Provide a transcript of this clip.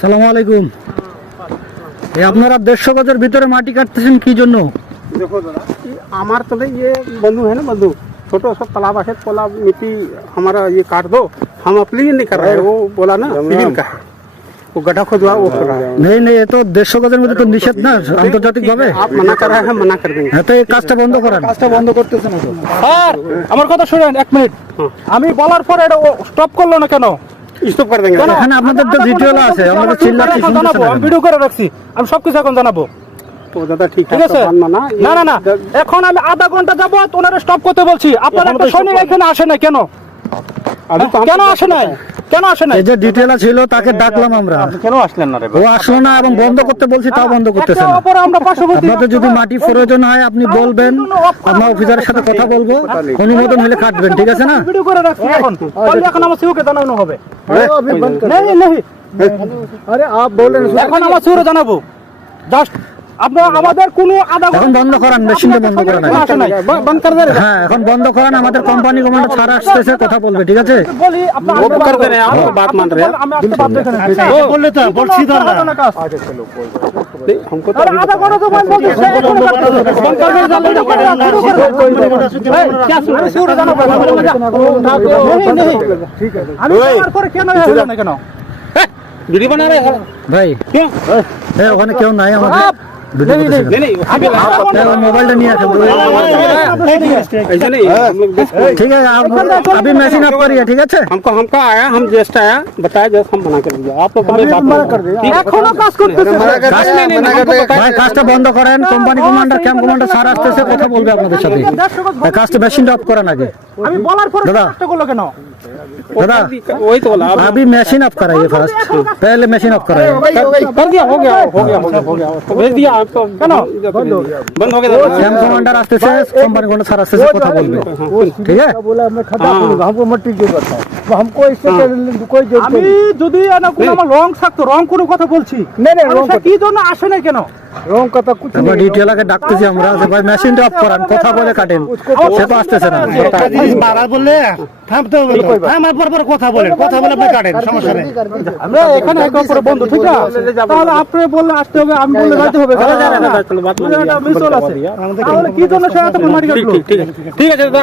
সালাম আলাইকুম। আপনারা 150 গজের ভিতরে মাটি কাটতেছেন কি জন্য? देखो दादा, हमारे तो भाई ये बंधु है ना, बंधु छोटा सा तालाब है, तालाब मिट्टी हमारा ये काट दो, हम अपने लिए नहीं कर रहे हैं। वो बोला ना सिविल का है, वो गड्ढा खोदवा वो कर रहा है। नहीं नहीं, ये तो 150 গজের মধ্যে তো নিষেধ না আন্তর্জাতিক ভাবে। आप मना कर रहे हैं, मना कर देंगे। হ্যাঁ, তো এই কাজটা বন্ধ করেন। কাজটা বন্ধ করতেছেন না তো স্যার, আমার কথা শুনেন 1 মিনিট। আমি বলার পরে এটা স্টপ করলো না কেন? स्टॉप कर देंगे। এখানে আপনাদের তো ভিডিও আছে, আমাদের চিল্লাচ্ছি জানাবো, আমি ভিডিও করে রাখছি, আমি সবকিছু এখন জানাবো। तो दादा ठीक ঠিক है, আছে? तो माना না না না, এখন আমি আধা ঘন্টা যাবত ওনারে স্টপ করতে বলছি। আপনারা একটা সৈনিক এখানে আসে না কেন? अभी तो কেন আসে নাই? কেন আসে নাই? এই যে ডিটেইল ছিল তাকে ডাকলাম আমরা, क्यों আসলেন না রে? ও আসলো না এবং বন্ধ করতে বলছি তাও বন্ধ করতেছে একে না। অপরে আমরা পার্শ্ববর্তী। আপনাদের যদি মাটি প্রয়োজন হয় আপনি বলবেন, আমরা অফিসারের সাথে কথা বলবো, অনুমোদন হলে কাটবেন, ঠিক আছে না? ভিডিও করে রাখছি এখন, বললে এখন আমার সিউকে জানানো হবে। नहीं नहीं, আরে আপ বলেন এখন আমার সিউরে জানাবো। জাস্ট আপনারা আমাদের কোনো আধা এখন বন্ধ করান, মেশিনটা বন্ধ করান আগে। আসে নাই। बंद कर दे रहे হ্যাঁ, এখন বন্ধ করান, আমাদের কোম্পানি কমান্ডার ছাড়া আসতেছে, কথা বলবে, ঠিক আছে? বলি আপনারা वो कर दे रहे हैं, आप बात मान रहे हैं। আমি আসতে বাধ্য এখানে। বললে তো বলছি তো আমরা। हमको तो अरे आधा घंटा तो बंद हो गया, बंद कर दे, जल्दी क्या सुन सिउरे जाना पड़ेगा। नहीं नहीं, ठीक है। আমি তোমার করে কেন হলো না কেন? वीडियो बना रहे हैं ভাই क्यों? ওখানে কেউ নাই আমাদের ভিডিও করতেছে। नहीं नहीं, আমি মোবাইলটা নিয়ে আসেন। ऐसा नहीं, हम लोग ठीक है, आप अभी मशीन ऑफ करिए, ठीक है? हमको आया, हम जस्ट आया, बताया जस्ट हम मना कर दिया। आप लोग हमें बात मना कर दिया। এখনো কাজ করতেছে। ভাই কাজটা বন্ধ করেন, company commander camp commander sir আসতেছে, কথা বলবে আপনাদের সাথে। ভাই কাজটা মেশিনটা অফ করেন আগে। আমি বলার পরে দাদা। কাজটা করলো কেন? दादा वही तो बोला, अभी मशीन ऑफ कराइए फर्स्ट, पहले मशीन ऑफ कराइए। कर दिया, हो गया हो गया हो गया हो गया, भेज दिया आपको। बंद हो गया कैंप कमांडर আসতেছে, কোম্পানি কমান্ডার স্যার আসতেছে, কথা বলবে, ঠিক আছে? बोला मैं खाता खोलूंगा, हमको मट्टी क्यों बताओ? हमको इससे कोई जरूरत আমি যদি না কোনো আমার রং থাকতো, রং কোনো কথা বলছি। না না, রং কি জন্য আসে না কেন? রং কথা कुछ আমরা ডিটেইল আগে ডাকতেছি আমরা, যে ভাই মেশিনটা অফ করান, কথা বলে কাটেন, সে তো আসতেছে না। বারবার বললে থামতে হবে, আমার পর কথা বলেন, কথা বলে আপনি কাটেন, সমস্যা নেই। আমরা এখানে একে অপরের বন্ধু, ঠিক আছে? তাহলে আপনি বললে আসতে হবে, আমি বললে যাইতে হবে। चलो बात मान लिया, মিসল আছে, তাহলে কি জন্য সে এত মারি কাটলো? ठीक है दादा।